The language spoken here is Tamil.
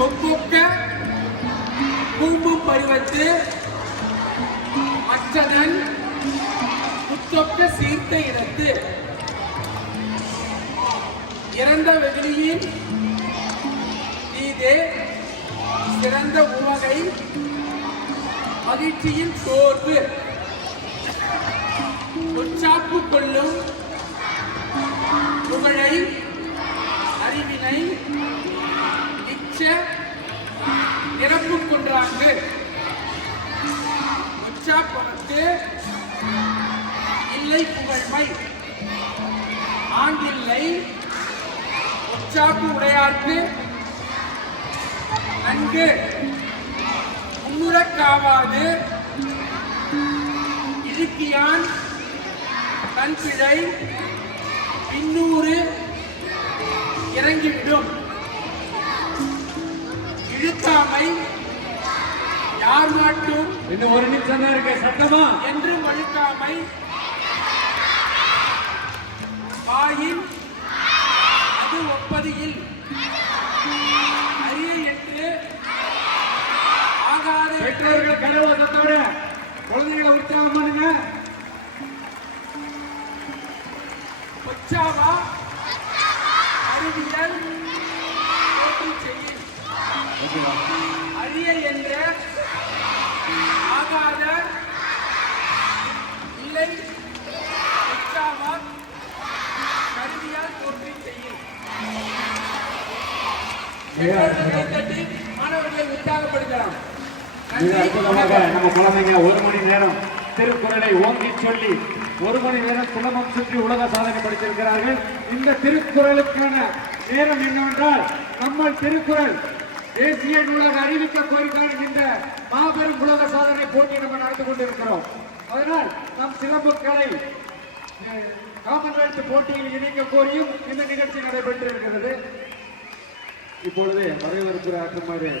கொம்பொக்க கூம்பும் பருவத்து மற்றதன் புத்தொக்க சீர்த்த இடத்து இறந்த வெகுளியின் மீதே சிறந்த உவகை மகிழ்ச்சியின் சோர்வு உற்சாப்பு கொள்ளும் புகழை அறிவினை இச்ச நிரப்பு கொன்றாங்கு உற்சாப்பத்து இல்லை புகழ்மை ஆண்டில்லை உற்சாப்பு உடையார்க்கு நன்கு முன்னுறக்காவாது இழுக்கியான் தன் பிழை பின்னூறு இறங்கிவிடும் இழுக்காமை யார் மாட்டும் இன்னும் ஒரு நிமிஷம் தான் இருக்கு சத்தமா என்று மழுக்காமை வாயின் அது ஒப்பதியில் அரிய என்று ஆகாத பெற்றோர்கள் கலவாசத்தோட குழந்தைகளை உற்சாகம் பண்ணுங்க. உற்சாவா அறிவியல் போற்றி செய்யும் அரிய என்ற ஆகாத இல்லை உற்சாவா கருவியால் போற்றி செய்யும். மாணவர்களை உற்சாகப்படுத்தலாம். அற்புதமாக நம்ம குழந்தைங்க 1 மணி நேரம் திருக்குறளை ஓங்கி சொல்லி 1 மணி நேரம் குலமம் சுற்றி உலக சாதனை படித்திருக்கிறார்கள். இந்த திருக்குறளுக்கான நேரம் என்னவென்றால் நம்ம திருக்குறள் தேசிய நூலக அறிவிக்க கோரிக்கையான இந்த மாபெரும் உலக சாதனை போட்டி நம்ம நடந்து கொண்டிருக்கிறோம். அதனால் நம் சிலம்புக்கலை காமன்வெல்த் போட்டியில் இணைக்க கோரியும் இந்த நிகழ்ச்சி நடைபெற்றிருக்கிறது. இப்பொழுது வரவேற்புரை ஆற்றுமாறு